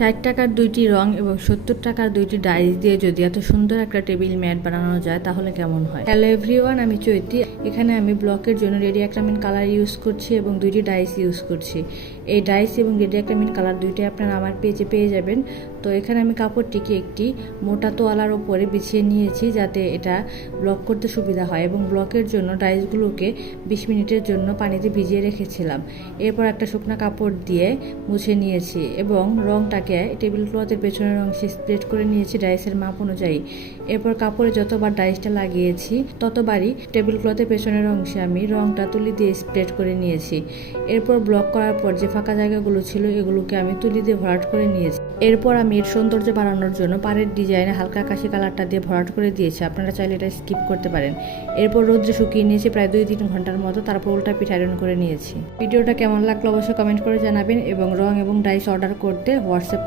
60 টাকার 2টি রং এবং 70 টাকার 2টি ডাইস দিয়ে যদি এত সুন্দর একটা টেবিল ম্যাট বানানো যায় তাহলে কেমন হয়। হ্যালো এভরিওয়ান, আমি চৈতি। এখানে আমি ব্লকের জন্য রেডি অ্যাক্রিলিক কালার ইউজ করছি এবং 2টি ডাইস ইউজ করছি। এই ডাইস এবং রেডি অ্যাক্রিলিক কালার দুইটাই আপনারা আমার পেজে পেয়ে যাবেন। তো এখানে আমি কাপড়টিকে একটি মোটা তোয়ালার ওপরে বিছিয়ে নিয়েছি যাতে এটা ব্লক করতে সুবিধা হয়, এবং ব্লকের জন্য ডাইসগুলোকে 20 মিনিটের জন্য পানিতে ভিজিয়ে রেখেছিলাম। এরপর একটা শুকনো কাপড় দিয়ে মুছে নিয়েছি এবং রংটাকে টেবিল ক্লথের পেছনের অংশে স্প্রেড করে নিয়েছি ডাইসের মাপ অনুযায়ী। এরপর কাপড়ে যতবার ডাইসটা লাগিয়েছি ততবারই টেবিল ক্লথের পেছনের অংশে আমি রংটা তুলি দিয়ে স্প্রেড করে নিয়েছি। এরপর ব্লক করার পর যে ফাঁকা জায়গাগুলো ছিল এগুলোকে আমি তুলি দিয়ে ভরাট করে নিয়েছি। এরপর আমি এর সৌন্দর্য বাড়ানোর জন্য পাড়ের ডিজাইনে হালকা আকাশি কালারটা দিয়ে ভরাট করে দিয়েছি। আপনারা চাইলে এটা স্কিপ করতে পারেন। এরপর রোদ্রে শুকিয়ে নিয়েছি প্রায় 2-3 ঘন্টার মতো, তারপর উল্টা পিঠ আয়রন করে নিয়েছি। ভিডিওটা কেমন লাগলো অবশ্যই কমেন্ট করে জানাবেন, এবং রং এবং ডাইস অর্ডার করতে হোয়াটসঅ্যাপ